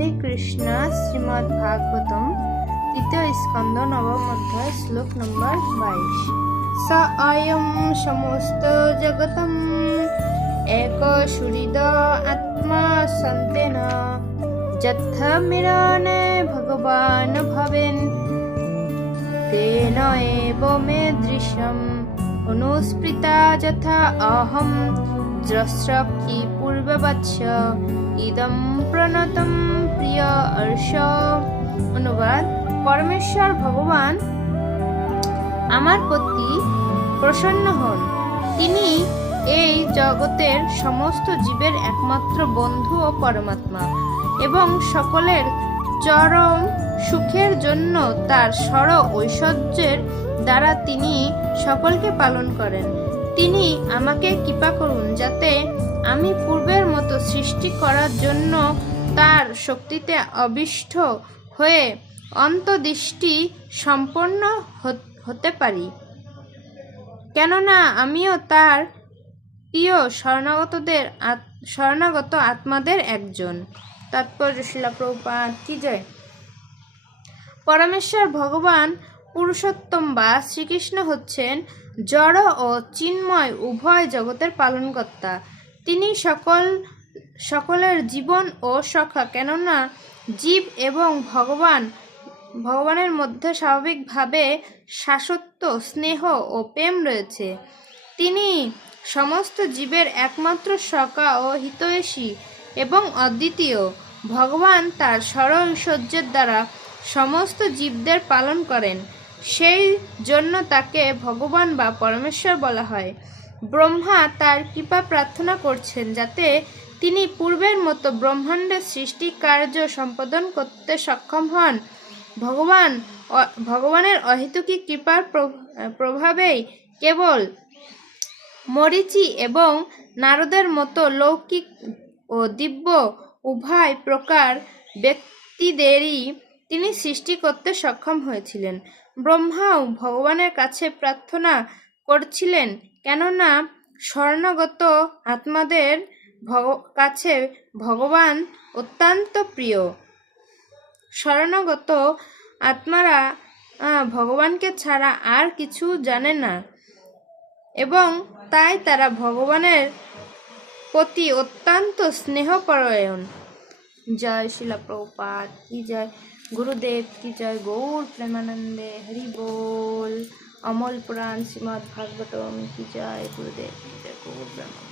হরে কৃষ্ণ। শ্রীমদ্ ভাগবতম তৃতীয় স্কন্ধ নবম অধ্যায় শ্লোক নম্বর 22। স অয়ং সমস্ত জগতম এক সুহৃদ আত্মা সন্তেন যথা মিলনে ভগবান ভবেন তেন এব মে দৃশ্যম অনুস্মৃতা যথা অহম দ্রষ্ট্রকি পূর্ববৎস ইদম প্রণতম প্রিয় অর্ষ। অনুবাদ: পরমেশ্বর ভগবান আমার প্রতি প্রসন্ন হন। তিনি এই জগতের সমস্ত জীবের একমাত্র বন্ধু ও পরমাত্মা এবং সকলের চরম সুখের জন্য তার সর ঐশ্বর্যের দ্বারা তিনি সকলকে পালন করেন। তিনি আমাকে কৃপা করুন যাতে আমি পূর্বের মতো সৃষ্টি করার জন্য তার শক্তিতে অবিষ্ট হয়ে অন্তর্দৃষ্টি সম্পন্ন হতে পারি, কেননা আমিও তার প্রিয় শরণাগত আত্মাদের একজন। তাৎপর্য: শ্রীলা প্রভুপাদ কি জয়। পরমেশ্বর ভগবান পুরুষোত্তম বা শ্রীকৃষ্ণ হচ্ছেন জড় ও চিন্ময় উভয় জগতের পালনকর্তা। তিনি সকলের জীবন ও সখা, কেননা জীব এবং ভগবানের মধ্যে স্বাভাবিকভাবে শাশ্বত স্নেহ ও প্রেম রয়েছে। তিনি সমস্ত জীবের একমাত্র সখা ও হিতৈষী এবং অদ্বিতীয়। ভগবান তার সর ঐশ্বর্যের দ্বারা সমস্ত জীবদের পালন করেন, সেই জন্য তাকে ভগবান বা পরমেশ্বর বলা হয়। ব্রহ্মা তার কৃপা প্রার্থনা করছেন যাতে তিনি পূর্বের মতো ব্রহ্মাণ্ডের সৃষ্টি কার্য সম্পাদন করতে সক্ষম হন। ভগবানের অহেতুকী কৃপার প্রভাবেই কেবল মরীচি এবং নারদের মতো লৌকিক ও দিব্য উভয় প্রকার ব্যক্তিদেরই তিনি সৃষ্টি করতে সক্ষম হয়েছিলেন। ব্রহ্মাও ভগবানের কাছে প্রার্থনা করছিলেন, কেননা শরণাগত আত্মাদের কাছে ভগবান অত্যন্ত প্রিয়। শরণাগত আত্মারা ভগবানকে ছাড়া আর কিছু জানে না এবং তাই তারা ভগবানের প্রতি অত্যন্ত স্নেহপরায়ণ। জয় শিলা প্রভুপাদ কি জয়। গুরুদেব কি জয়। গৌর প্রেমানন্দে হরি बोल। অমল পুরাণ শ্রীমদ্ ভাগবতম কি জয়। গুরুদেব কি জয়। গৌর প্রেমানন্দে।